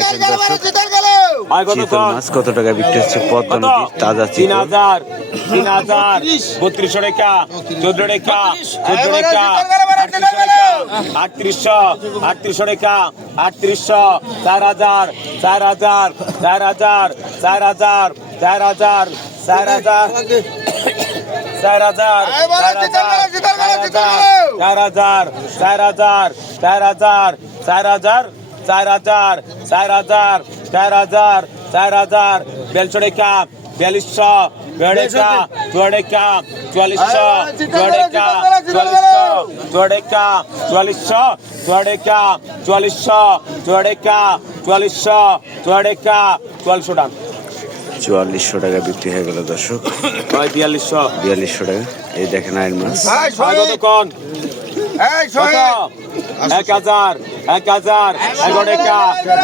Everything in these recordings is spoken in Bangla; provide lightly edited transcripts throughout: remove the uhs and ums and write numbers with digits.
দেখেন দর্শক হয় কত চিতল মাছ কত টাকা বিক্রি হচ্ছে পদ্মা নদীর তাজা চিতল। 3000 3000 3200 টাকা 14 টাকা 14 টাকা 3800 3800 টাকা 3800 4000 4000 4000 4000 4000 4000 4000 বেলচড়েকা 4200 চুয়াডেকা চুয়াডেকা 4400 চুয়াডেকা 4400 চুয়াডেকা 4400 চুয়াডেকা 4400 চুয়াডেকা 4400 টাকা 4400 টাকা বিক্রি হয়ে গেল দর্শক। 4200 4200 টাকা। এই দেখেন আইন মাছ কতক্ষণ 1000 1000 11 টাকা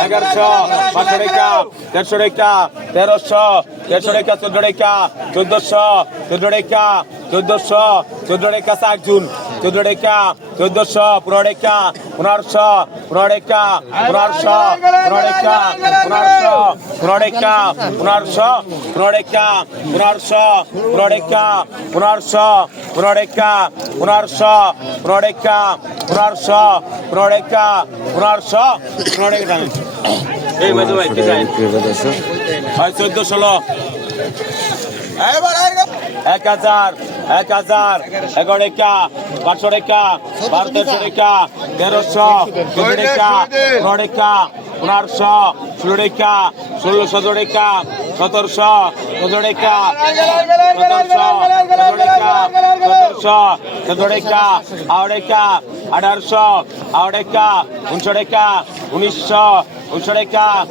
1100 12 টাকা 1300 টাকা 1300 1300 টাকা 14 টাকা 1400 14 টাকা 1400 14 টাকা 60 জুন 14 টাকা 1400 15 টাকা 1500 15 টাকা 1500 15 টাকা 1500 15 টাকা 1500 15 টাকা 1500 15 টাকা 1500 15 টাকা 1500 15 টাকা 1500 15 টাকা 1500 15 টাকা এই বাজে ভাই কি যায় বিক্রি হবে দর্শক। হয় 14 16 1000 1000 11 টাকা 500 টাকা 1200 টাকা 1300 14 টাকা 15 টাকা 1500 16 টাকা 1600 টাকা 1700 17 টাকা 1700 টাকা 1800 টাকা 1900 টাকা 1900 টাকা 1900 2000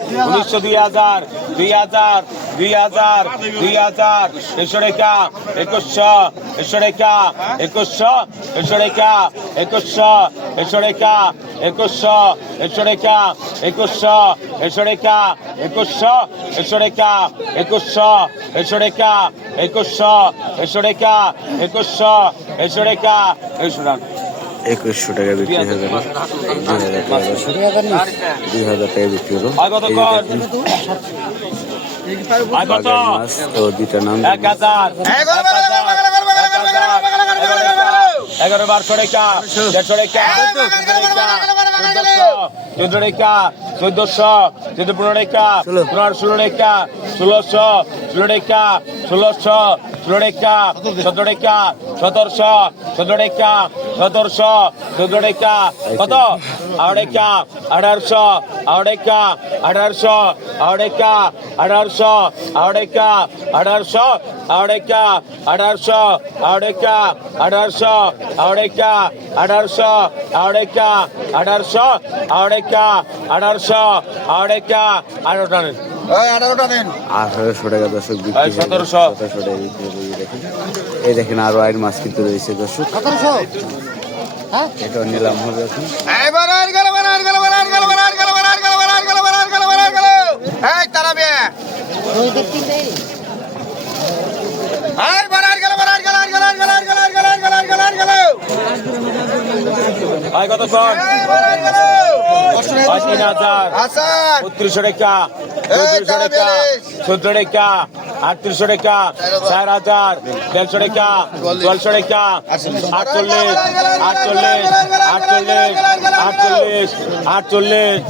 2000 2000 2000 100 টাকা 2100 টাকা 2100 টাকা 2100 টাকা 2100 টাকা 2100 টাকা 2100 টাকা 2100 টাকা 2100 টাকা 2100 টাকা 2100 টাকা বিক্রি হয়ে গেল। 2000 টাকা দর্শক। 2000 টাকা বিক্রি হলো। হয় কত এই কর দেখেন হয় কত বাগান মাছ তো দুইটা নাম 1000 11 1200 টাকা 150 টাকা 14 টাকা 1400 15 টাকা 16 টাকা 1600 16 টাকা 1600 16 টাকা 17 টাকা 1700 17 টাকা 1700 17 টাকা কত 18 টাকা 1800 18 টাকা 1800 18 টাকা 1800 18 টাকা 1800 18 টাকা 1800 18 টাকা 1800 18 টাকা 1800 18 টাকা 1800 18 টাকা 18 টাকা 1800 টাকা দর্শক বিক্রি হয়ে গেল। 1700 1700 টাকা বিক্রি হলো। এই দেখেন এই দেখেন আরো আইন মাছ কিন্তু রয়েছে দর্শক। এটা নিলাম হবে এখন। হয় কত কর 3000 3200 টাকা 1400 টাকা 14 টাকা 3800 টাকা 4000 150 টাকা 1200 টাকা 48 48 48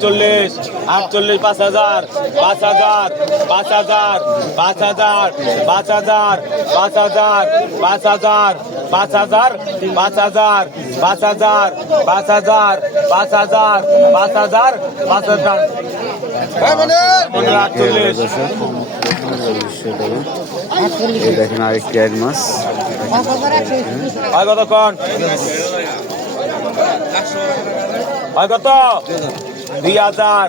48 48 5000 5000 5000 5000 5000 5000 5000 5000 5000 5000 5000 5000 5000 5000 48 দর্শক 4800 টাকা। এই দেখেন আরেকটি আইন মাছ। হয় কতক্ষণ হয় কত 2000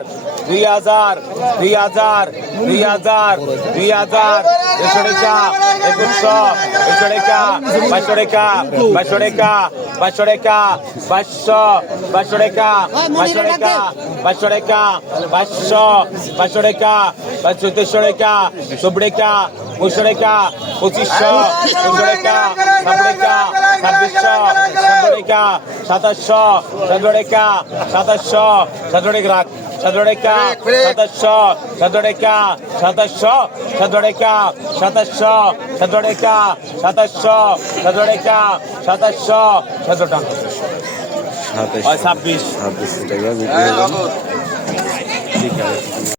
2000 2000 2000 2000 100 টাকা 2100 টাকা 2200 টাকা 2200 টাকা 2200 টাকা 2200 টাকা 2200 টাকা 2200 টাকা 2200 টাকা 2300 টাকা 24 টাকা 2500 টাকা 2500 টাকা 26 টাকা 2700 টাকা 2700 টাকা 2700 টাকা রাখ সতেরো টাকা 2700 সতেরো টাকা 2700 সতেরো টাকা 2700 সতেরো টাকা 2700 সতেরো টাকা 2700 সতেরো টাকা 27 26 26 টাকা বিক্রি হলো। ঠিক আছে।